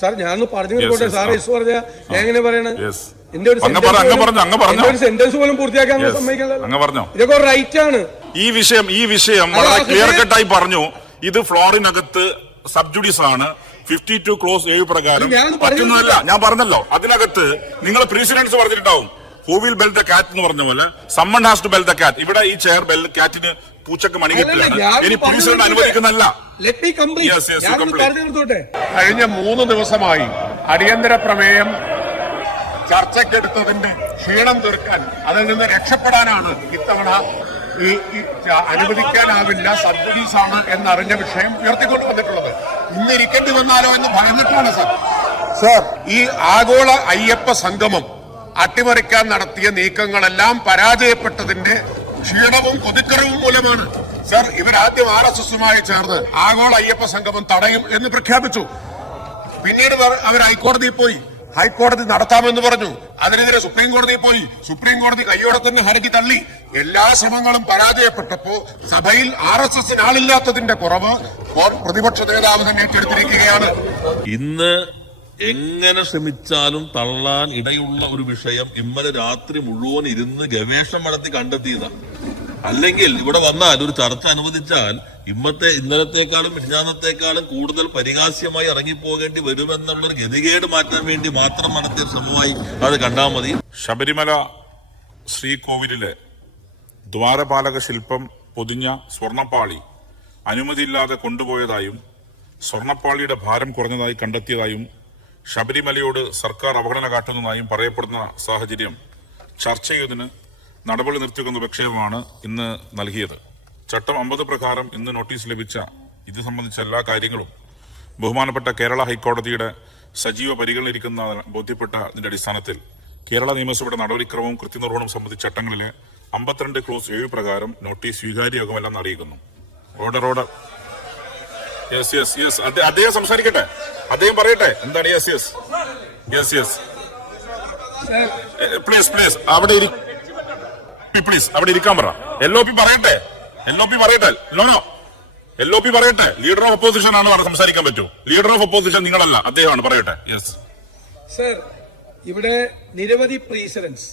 Sir ഞാനൊന്ന് പറഞ്ഞു കൊടുക്കട്ടെ. സാർ യെസ് പറഞ്ഞ ഞാൻ എങ്ങനെ പറയണേ? എന്റെ ഒരു സെന്റൻസ് പോലും പൂർത്തിയാക്കാൻ സമ്മതിക്കണല്ലോ. ഇതൊക്കെ ഒരു റൈറ്റ് ആണ്. ഈ വിഷയം വളരെ ക്ലിയർ കട്ടായി പറഞ്ഞു. ഇത് ഫ്ലോറിനകത്ത് സബ്ജുഡീസ് ആണ്. 52 ക്ലോസ് 7 പ്രകാരം പറ്റുന്നതല്ല. ഞാൻ പറഞ്ഞല്ലോ, അതിനകത്ത് നിങ്ങൾ പ്രീസിഡൻസ് പറഞ്ഞിട്ടുണ്ടാവും. ഹൂ വിൽ ബെൽ ദ കാറ്റ് എന്ന് പറഞ്ഞ പോലെ someone has to bell the cat. ഇവിടെ ഈ ചെയർ ബെൽ കാറ്റിന് പൂച്ചക്ക് മണികെട്ടിലാണ്. ഇനി പ്രീസിഡന്റ് അനുവദിക്കുന്നല്ല. കഴിഞ്ഞ 3 ദിവസമായി അടിയന്തര പ്രമേയം ചർച്ചയ്ക്കെടുത്തതിന്റെ ക്ഷീണം തീർക്കാൻ, അതിൽ നിന്ന് രക്ഷപ്പെടാനാണ് ഇത്തവണ ഈ അനുവദിക്കാനാവില്ല, സബ്സിഡീസ് ആണ് എന്നറിഞ്ഞ വിഷയം ഉയർത്തിക്കൊണ്ടു വന്നിട്ടുള്ളത്. ഇന്ന് ഇരിക്കേണ്ടി വന്നാലോ എന്ന് ഭയന്നിട്ടാണ് സർ ഈ ആഗോള അയ്യപ്പ സംഗമം അട്ടിമറിക്കാൻ നടത്തിയ നീക്കങ്ങളെല്ലാം പരാജയപ്പെട്ടതിന്റെ ക്ഷീണവും കൊതിക്കറവും മൂലമാണ് സർ. ഇവരാദ്യം RSSുമായി ചേർന്ന് ആഗോള അയ്യപ്പ സംഗമം തടയും എന്ന് പ്രഖ്യാപിച്ചു. പിന്നീട് അവർ ഹൈക്കോടതിയിൽ പോയി. ഹൈക്കോടതി നടത്താമെന്ന് പറഞ്ഞു. അതിനെതിരെ സുപ്രീം കോടതിയിൽ പോയി. സുപ്രീം കോടതി കയ്യോടെ തന്നെ ഹർജി തള്ളി. എല്ലാ ശ്രമങ്ങളും പരാജയപ്പെട്ടപ്പോ സഭയിൽ RSSന് ആളില്ലാത്തതിന്റെ കുറവ് പ്രതിപക്ഷ നേതാവ് തന്നെ ഏറ്റെടുത്തിരിക്കുകയാണ്. ഇന്ന് എങ്ങനെ ശ്രമിച്ചാലും തള്ളാൻ ഇടയുള്ള ഒരു വിഷയം ഇന്നലെ രാത്രി മുഴുവൻ ഇരുന്ന് ഗവേഷണം നടത്തി കണ്ടെത്തിയതാണ്. അല്ലെങ്കിൽ ഇവിടെ വന്നാൽ ഒരു ചർച്ച അനുവദിച്ചാൽ ഇന്നലത്തെക്കാളും മിനിഞ്ഞാന്നത്തെക്കാളും കൂടുതൽ പരിഹാസ്യമായി ഇറങ്ങിപ്പോകേണ്ടി വരുമെന്നുള്ളൊരു ഗതികേട് മാറ്റാൻ വേണ്ടി മാത്രം നടത്തിയ ശ്രമമായി അത് കണ്ടാൽ മതി. ശബരിമല ശ്രീകോവിലിലെ ദ്വാരപാലക ശില്പം പൊതിഞ്ഞ സ്വർണപ്പാളി അനുമതിയില്ലാതെ കൊണ്ടുപോയതായും സ്വർണപ്പാളിയുടെ ഭാരം കുറഞ്ഞതായി കണ്ടെത്തിയതായും ശബരിമലയോട് സർക്കാർ അവഗണന കാട്ടുന്നതായും പറയപ്പെടുന്ന സാഹചര്യം ചർച്ച ചെയ്തതിന് നടപടി നിർത്തിവെക്കുന്ന ഉപക്ഷേപമാണ് ഇന്ന് നൽകിയത്. ചട്ടം 50 പ്രകാരം ഇന്ന് നോട്ടീസ് ലഭിച്ച ഇത് സംബന്ധിച്ച എല്ലാ കാര്യങ്ങളും ബഹുമാനപ്പെട്ട കേരള ഹൈക്കോടതിയുടെ സജീവ പരിഗണനയിരിക്കുന്ന ബോധ്യപ്പെട്ടതിന്റെ അടിസ്ഥാനത്തിൽ കേരള നിയമസഭയുടെ നടപടിക്രമവും കൃത്യനിർവഹണവും സംബന്ധിച്ച ചട്ടങ്ങളിലെ 52 ക്ലോസ് 7 പ്രകാരം നോട്ടീസ് സ്വീകാര്യമാകുമെന്ന് അറിയിക്കുന്നു. ഓർഡർ യെസ് അദ്ദേഹം സംസാരിക്കട്ടെ, അദ്ദേഹം പറയട്ടെ എന്താണ്. യെസ് പ്ലീസ് അവിടെ ഇരിക്കാൻ പറ. LOP പറയട്ടെ. LOP പറയട്ടെ. ലീഡർ ഓഫ് ഒപ്പോസിഷൻ ആണ് സംസാരിക്കാൻ പറ്റൂ. ലീഡർ ഓഫ് ഒപ്പോസിഷൻ നിങ്ങളല്ല, അദ്ദേഹമാണ്. പറയട്ടെ. യെസ് സർ, ഇവിടെ നിരവധി പ്രീസിഡൻസ്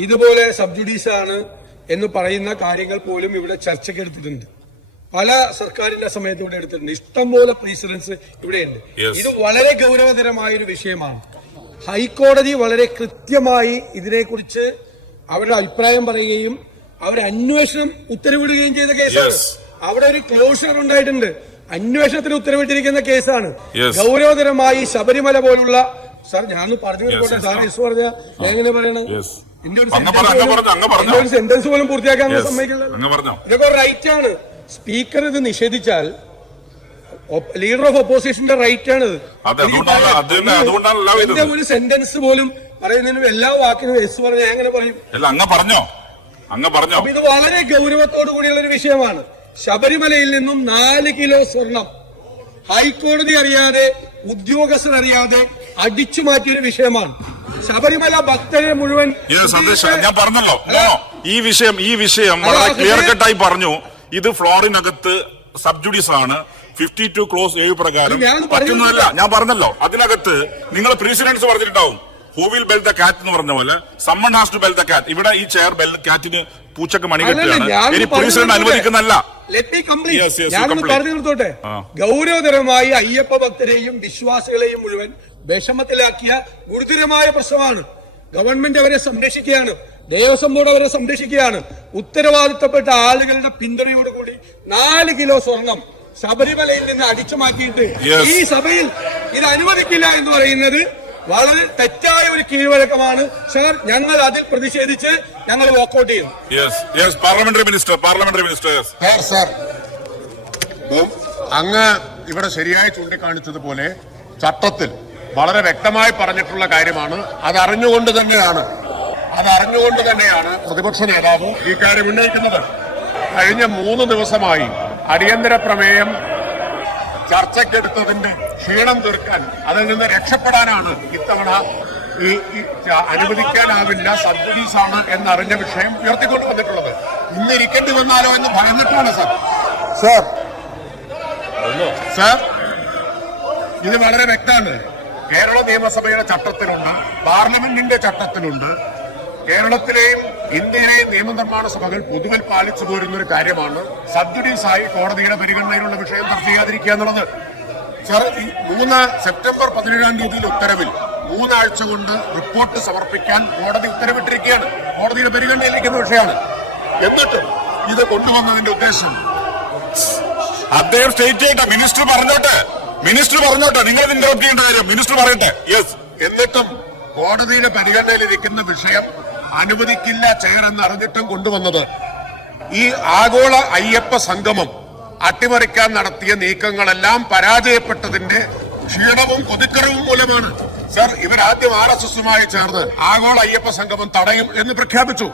ഇതുപോലെ സബ്ജുഡീസ് ആണ് എന്ന് പറയുന്ന കാര്യങ്ങൾ പോലും ഇവിടെ ചർച്ചയ്ക്കെടുത്തിട്ടുണ്ട്. പല സർക്കാരിന്റെ സമയത്ത് ഇവിടെ എടുത്തിട്ടുണ്ട്. ഇഷ്ടംപോലെ പ്രീസിഡൻസ് ഇവിടെയുണ്ട്. ഇത് വളരെ ഗൗരവതരമായ ഒരു വിഷയമാണ്. ഹൈക്കോടതി വളരെ കൃത്യമായി ഇതിനെക്കുറിച്ച് അവരുടെ അഭിപ്രായം പറയുകയും അവർ അന്വേഷണം ഉത്തരവിടുകയും ചെയ്ത കേസാണ്. അവിടെ ഒരു ക്ലോഷർ ഉണ്ടായിട്ടുണ്ട്. അന്വേഷണത്തിന് ഉത്തരവിട്ടിരിക്കുന്ന കേസാണ്. ഗൗരവതരമായി ശബരിമല പോലുള്ള സാർ ഞാനൊന്ന് പറഞ്ഞു കൊടുക്കട്ടെ. സാർ യെസ് പറഞ്ഞ ഞാൻ എങ്ങനെ പറയണേ? എന്റെ ഒരു സെന്റൻസ് പോലും പൂർത്തിയാക്കാൻ സമ്മതിക്കില്ലല്ലോ. ഇതൊക്കെ ഒരു റൈറ്റ് ആണ്. സ്പീക്കർ ഇത് നിഷേധിച്ചാൽ ലീഡർ ഓഫ് ഒപ്പോസിഷന്റെ റൈറ്റ് ആണ്. എന്റെ ഒരു സെന്റൻസ് പോലും പറയുന്നതിനും എല്ലാ വാക്കിനും യെസ് പറഞ്ഞ എങ്ങനെ പറയും? അപ്പൊ ഇത് വളരെ ഗൗരവത്തോടു കൂടിയുള്ള ഒരു വിഷയമാണ്. ശബരിമലയിൽ നിന്നും 4 കിലോ സ്വർണം ഹൈക്കോടതി അറിയാതെ, ഉദ്യോഗസ്ഥർ അറിയാതെ അടിച്ചു മാറ്റിയൊരു വിഷയമാണ്. ശബരിമല ഭക്തരെ മുഴുവൻ ഞാൻ പറഞ്ഞല്ലോ. ഈ വിഷയം വളരെ ക്ലിയർ കട്ടായി പറഞ്ഞു. ഇത് ഫ്ലോറിനകത്ത് സബ്ജുഡീസ് ആണ്. 52 ക്ലോസ് 7 പ്രകാരം പറ്റുന്നതല്ല. ഞാൻ പറഞ്ഞല്ലോ, അതിനകത്ത് നിങ്ങൾ പ്രീസിഡൻസ് പറഞ്ഞിട്ടുണ്ടാവും. ഹൂ വിൽ ബെൽ ദ കാറ്റ് എന്ന് പറഞ്ഞ പോലെ someone has to bell the cat. ഇവിടെ ഈ ചെയർ ബെൽ കാറ്റിന് പൂച്ചക്ക് മണികെട്ടിയാണ്. ഇനി പ്രീസിഡന്റ് അനുവദിക്കുന്നല്ല. പറഞ്ഞു നിർത്തോട്ടെ. ഗൗരവതരമായി അയ്യപ്പ ഭക്തരെയും വിശ്വാസികളെയും മുഴുവൻ വിഷമത്തിലാക്കിയ ഗുരുതരമായ പ്രശ്നമാണ്. ഗവൺമെന്റ് അവരെ സംരക്ഷിക്കുകയാണ്. ദേവസ്വം ബോർഡ് അവരെ സംരക്ഷിക്കുകയാണ്. ഉത്തരവാദിത്തപ്പെട്ട ആളുകളുടെ പിന്തുണയോടുകൂടി 4 കിലോ സ്വർണം ശബരിമലയിൽ നിന്ന് അടിച്ചു മാറ്റിയിട്ട് ഈ സഭയിൽ ഇത് അനുവദിക്കില്ല എന്ന് പറയുന്നത് വളരെ തെറ്റായ ഒരു കീഴ്വഴക്കമാണ് സാർ. ഞങ്ങൾ അതിൽ പ്രതിഷേധിച്ച് ഞങ്ങൾ വാക്കൌട്ട് ചെയ്യും. പാർലമെന്ററി മിനിസ്റ്റർ സാർ, അങ്ങ് ഇവിടെ ശരിയായി ചൂണ്ടിക്കാണിച്ചതുപോലെ ചട്ടത്തിൽ വളരെ വ്യക്തമായി പറഞ്ഞിട്ടുള്ള കാര്യമാണ്. അതറിഞ്ഞുകൊണ്ട് തന്നെയാണ് പ്രതിപക്ഷ നേതാവ് ഈ കാര്യം ഉന്നയിക്കുന്നത്. കഴിഞ്ഞ 3 ദിവസമായി അടിയന്തര പ്രമേയം ചർച്ചയ്ക്കെടുത്തതിന്റെ ക്ഷീണം തീർക്കാൻ, അതിൽ നിന്ന് രക്ഷപ്പെടാനാണ് ഇത്തവണ ഈ അനുവദിക്കാനാവില്ല, സബ്സിഡീസ് ആണ് എന്നറിഞ്ഞ വിഷയം ഉയർത്തിക്കൊണ്ടു വന്നിട്ടുള്ളത്. ഇന്ന് ഇരിക്കേണ്ടി വന്നാലോ എന്ന് ഭയന്നിട്ടാണ് സർ. ഇത് വളരെ വ്യക്തമാണ്. കേരള നിയമസഭയുടെ ചട്ടത്തിലുണ്ട്, പാർലമെന്റിന്റെ ചട്ടത്തിലുണ്ട്. കേരളത്തിലെയും ഇന്ത്യയിലെയും നിയമനിർമ്മാണ സഭകൾ പൊതുവിൽ പാലിച്ചു പോരുന്ന ഒരു കാര്യമാണ് സബ്ജുഡീസായി കോടതിയുടെ പരിഗണനയിലുള്ള വിഷയം ചർച്ച ചെയ്യാതിരിക്കുക എന്നുള്ളത്. സർ, 7 സെപ്റ്റംബർ 17 ഉത്തരവിൽ 3 ആഴ്ച കൊണ്ട് റിപ്പോർട്ട് സമർപ്പിക്കാൻ കോടതി ഉത്തരവിട്ടിരിക്കുകയാണ്. കോടതിയുടെ പരിഗണനയിലിരിക്കുന്ന വിഷയമാണ്. എന്നിട്ടും ഇത് കൊണ്ടുവന്നതിന്റെ ഉദ്ദേശം അദ്ദേഹം സ്റ്റേറ്റ് ചെയ്യട്ടെ, മിനിസ്റ്റർ പറഞ്ഞോട്ടെ, നിങ്ങൾ ഇന്ററപ്റ്റ് ചെയ്യേണ്ട കാര്യം മിനിസ്റ്റർ പറയട്ടെ. യെസ്. എന്നിട്ടും കോടതിയുടെ പരിഗണനയിലിരിക്കുന്ന വിഷയം അനുവദിക്കില്ല ചെയർ എന്ന് അറിഞ്ഞിട്ടും കൊണ്ടുവന്നത് ഈ ആഗോള അയ്യപ്പ സംഗമം അട്ടിമറിക്കാൻ നടത്തിയ നീക്കങ്ങളെല്ലാം പരാജയപ്പെട്ടതിന്റെ ക്ഷീണവും കൊതിക്കറവും മൂലമാണ്. സർ, ഇവരാദ്യം RSSുമായി ചേർന്ന് ആഗോള അയ്യപ്പ സംഗമം തടയും എന്ന് പ്രഖ്യാപിച്ചു.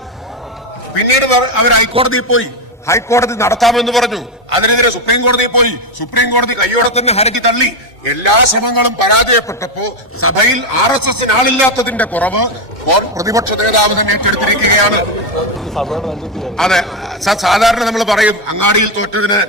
പിന്നീട് അവർ ഹൈക്കോടതിയിൽ പോയി. ഹൈക്കോടതി നടത്താമെന്ന് പറഞ്ഞു. അതിനെതിരെ സുപ്രീം കോടതിയിൽ പോയി. സുപ്രീം കോടതി കയ്യോടെ തന്നെ ഹർജി തള്ളി. എല്ലാ ശ്രമങ്ങളും പരാജയപ്പെട്ടപ്പോ സഭയിൽ RSSന് ആളില്ലാത്തതിന്റെ കുറവ് പ്രതിപക്ഷ നേതാവ് തന്നെ ഏറ്റെടുത്തിരിക്കുകയാണ്. അതെ, സാധാരണ നമ്മൾ പറയും അങ്ങാടിയിൽ തോറ്റതിന്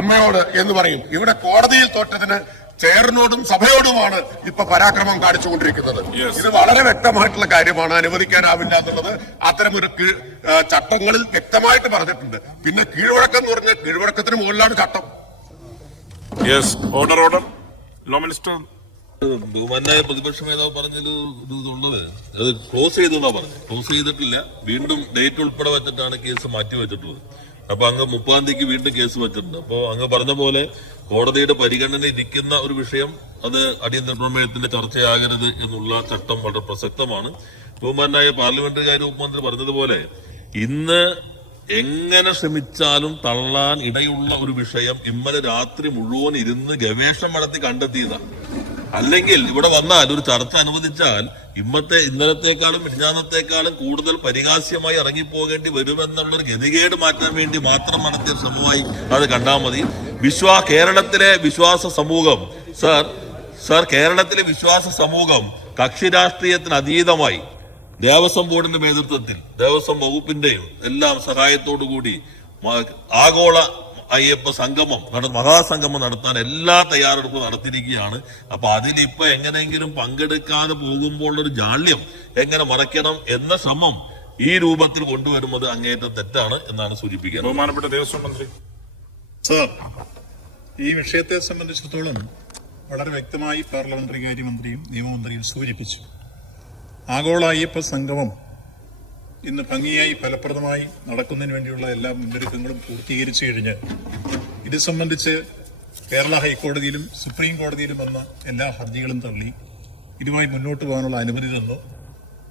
അമ്മയോട് എന്ന് പറയും. ഇവിടെ കോടതിയിൽ തോറ്റതിന് ചെയറിനോടും സഭയോടുമാണ് ഇപ്പൊ പരാക്രമം കാണിച്ചുകൊണ്ടിരിക്കുന്നത്. ഇത് വളരെ വ്യക്തമായിട്ടുള്ള കാര്യമാണ്, അനുവദിക്കാനാവില്ല എന്നുള്ളത് അത്തരമൊരു ചട്ടങ്ങളിൽ വ്യക്തമായിട്ട് പറഞ്ഞിട്ടുണ്ട്. പിന്നെ കീഴ്വഴക്കം എന്ന് പറഞ്ഞാൽ കീഴ്വഴക്കത്തിന് മുകളിലാണ് ചട്ടം. ബഹുമാനായ പ്രതിപക്ഷ നേതാവ് പറഞ്ഞൊരു ഇതുള്ളത് അത് ക്ലോസ് ചെയ്തെന്നാ പറഞ്ഞു. ക്ലോസ് ചെയ്തിട്ടില്ല, വീണ്ടും ഡേറ്റ് ഉൾപ്പെടെ വെച്ചിട്ടാണ് കേസ് മാറ്റി വെച്ചിട്ടുള്ളത്. അപ്പൊ അങ്ങ് 30-ാം തീയതിക്ക് വീണ്ടും കേസ് വെച്ചിട്ടുണ്ട്. അപ്പൊ അങ്ങ് പറഞ്ഞ പോലെ കോടതിയുടെ പരിഗണന ഇരിക്കുന്ന ഒരു വിഷയം അത് അടിയന്തര പ്രമേയത്തിന്റെ ചർച്ചയാകരുത് എന്നുള്ള ചട്ടം വളരെ പ്രസക്തമാണ്. ബഹുമാനായ പാർലമെന്ററി കാര്യ ഉപമന്ത്രി പറഞ്ഞതുപോലെ ഇന്ന് എങ്ങനെ ശ്രമിച്ചാലും തള്ളാൻ ഇടയുള്ള ഒരു വിഷയം ഇന്നലെ രാത്രി മുഴുവൻ ഇരുന്ന് ഗവേഷണം നടത്തി കണ്ടെത്തിയതാണ്. അല്ലെങ്കിൽ ഇവിടെ വന്നാൽ ഒരു ചർച്ച അനുവദിച്ചാൽ ഇന്നലത്തെക്കാളും മിഞ്ഞാന്നത്തെക്കാളും കൂടുതൽ പരിഹാസ്യമായി ഇറങ്ങിപ്പോകേണ്ടി വരുമെന്നുള്ളൊരു ഗതികേട് മാറ്റാൻ വേണ്ടി മാത്രം നടത്തിയ ശ്രമമായി അത് കണ്ടാൽ മതി. കേരളത്തിലെ വിശ്വാസ സമൂഹം കേരളത്തിലെ വിശ്വാസ സമൂഹം കക്ഷി രാഷ്ട്രീയത്തിന് അതീതമായി ദേവസ്വം ബോർഡിന്റെ നേതൃത്വത്തിൽ ദേവസ്വം വകുപ്പിന്റെയും എല്ലാം സഹായത്തോടു കൂടി ആഗോള അയ്യപ്പ സംഗമം മഹാസംഗമം നടത്താൻ എല്ലാ തയ്യാറെടുപ്പും നടത്തിയിരിക്കുകയാണ്. അപ്പൊ അതിലിപ്പോ എങ്ങനെയെങ്കിലും പങ്കെടുക്കാതെ പോകുമ്പോൾ ഒരു ജാള്യം എങ്ങനെ മറയ്ക്കണം എന്ന ശ്രമം ഈ രൂപത്തിൽ കൊണ്ടുവരുന്നത് അങ്ങേയറ്റം തെറ്റാണ് എന്നാണ് സൂചിപ്പിക്കുന്നത്. ബഹുമാനപ്പെട്ട ദേവസ്വം മന്ത്രി. സർ, ഈ വിഷയത്തെ സംബന്ധിച്ചിടത്തോളം വളരെ വ്യക്തമായി പാർലമെന്ററി കാര്യമന്ത്രിയും നിയമമന്ത്രിയും സൂചിപ്പിച്ചു. ആഗോള അയ്യപ്പ സംഗമം ഇന്ന് ഭംഗിയായി ഫലപ്രദമായി നടക്കുന്നതിന് വേണ്ടിയുള്ള എല്ലാ മുന്നൊരുക്കങ്ങളും പൂർത്തീകരിച്ചു കഴിഞ്ഞ് ഇത് സംബന്ധിച്ച് കേരള ഹൈക്കോടതിയിലും സുപ്രീം കോടതിയിലും വന്ന എല്ലാ ഹർജികളും തള്ളി ഇതുമായി മുന്നോട്ട് പോകാനുള്ള അനുമതി തന്നു.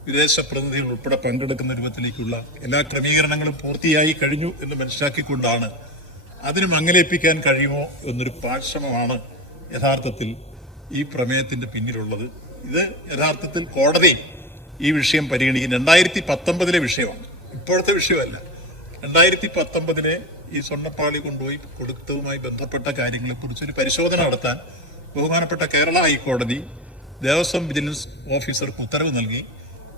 വിദേശ പ്രതിനിധികൾ ഉൾപ്പെടെ പങ്കെടുക്കുന്ന രൂപത്തിലേക്കുള്ള എല്ലാ ക്രമീകരണങ്ങളും പൂർത്തിയായി കഴിഞ്ഞു എന്ന് മനസ്സിലാക്കിക്കൊണ്ടാണ് അതിന് മങ്ങലേൽപ്പിക്കാൻ കഴിയുമോ എന്നൊരു പാഴ്ശ്രമമാണ് യഥാർത്ഥത്തിൽ ഈ പ്രമേയത്തിന്റെ പിന്നിലുള്ളത്. ഇത് യഥാർത്ഥത്തിൽ കോടതി ഈ വിഷയം പരിഗണിക്കും. 2019 വിഷയമാണ്, ഇപ്പോഴത്തെ വിഷയമല്ല. 2019 ഈ സ്വർണ്ണപ്പാളി കൊണ്ടുപോയി കൊടുത്തതുമായി ബന്ധപ്പെട്ട കാര്യങ്ങളെക്കുറിച്ചൊരു പരിശോധന നടത്താൻ ബഹുമാനപ്പെട്ട കേരള ഹൈക്കോടതി ദേവസ്വം വിജിലൻസ് ഓഫീസർക്ക് ഉത്തരവ് നൽകി.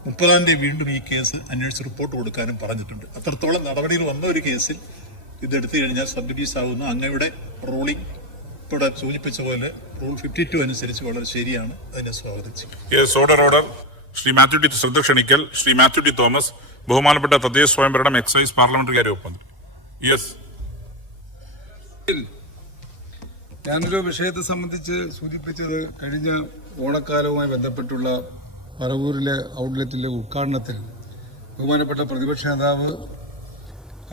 30-ാം തീയതി വീണ്ടും ഈ കേസ് അന്വേഷിച്ച് റിപ്പോർട്ട് കൊടുക്കാനും പറഞ്ഞിട്ടുണ്ട്. അത്രത്തോളം നടപടിയിൽ വന്ന ഒരു കേസിൽ ഇതെടുത്തു കഴിഞ്ഞാൽ സബ്ജുഡീസ് ആവുന്ന അങ്ങയുടെ റൂളിംഗ് ഇവിടെ സൂചിപ്പിച്ച പോലെ റൂൾ 52 അനുസരിച്ച് വളരെ ശരിയാണ്. അതിനെ സ്വാഗതിച്ചു. ശ്രീ മാത്യു ടി ശ്രദ്ധ ക്ഷണിക്കൽ. ശ്രീ മാത്യു ടി തോമസ്, ബഹുമാനപ്പെട്ട തദ്ദേശ സ്വയംഭരണം എക്സൈസ് പാർലമെന്ററി കാര്യ ഉപമന്ത്രി. ഞാനൊരു വിഷയത്തെ സംബന്ധിച്ച് സൂചിപ്പിച്ചത് കഴിഞ്ഞ ഓണക്കാലവുമായി ബന്ധപ്പെട്ടുള്ള പറവൂരിലെ ഔട്ട്ലെറ്റിലെ ഉദ്ഘാടനത്തിൽ ബഹുമാനപ്പെട്ട പ്രതിപക്ഷ നേതാവ്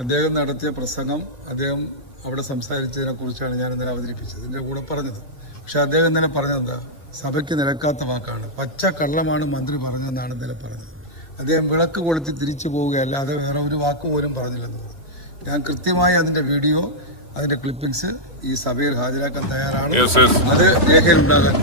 അദ്ദേഹം നടത്തിയ പ്രസംഗം അദ്ദേഹം അവിടെ സംസാരിച്ചതിനെ കുറിച്ചാണ് ഞാൻ ഇന്നലെ അവതരിപ്പിച്ചത്, ഇതിന്റെ കൂടെ പറഞ്ഞത്. പക്ഷെ അദ്ദേഹം ഇന്നലെ പറഞ്ഞത് സഭയ്ക്ക് നിരക്കാത്ത വാക്കാണ്, പച്ച കള്ളമാണ് മന്ത്രി പറഞ്ഞതെന്നാണ് ഇന്നലെ പറഞ്ഞത്. അദ്ദേഹം വിളക്ക് കൊളുത്തി തിരിച്ചു പോവുകയല്ല, അത് വേറെ ഒരു വാക്ക് പോലും പറഞ്ഞില്ലെന്ന് പറഞ്ഞു. ഞാൻ കൃത്യമായി അതിന്റെ വീഡിയോ, അതിന്റെ ക്ലിപ്പിംഗ്സ് ഈ സഭയിൽ ഹാജരാക്കാൻ തയ്യാറാണ്. അത് രേഖയിലുണ്ടാകാൻ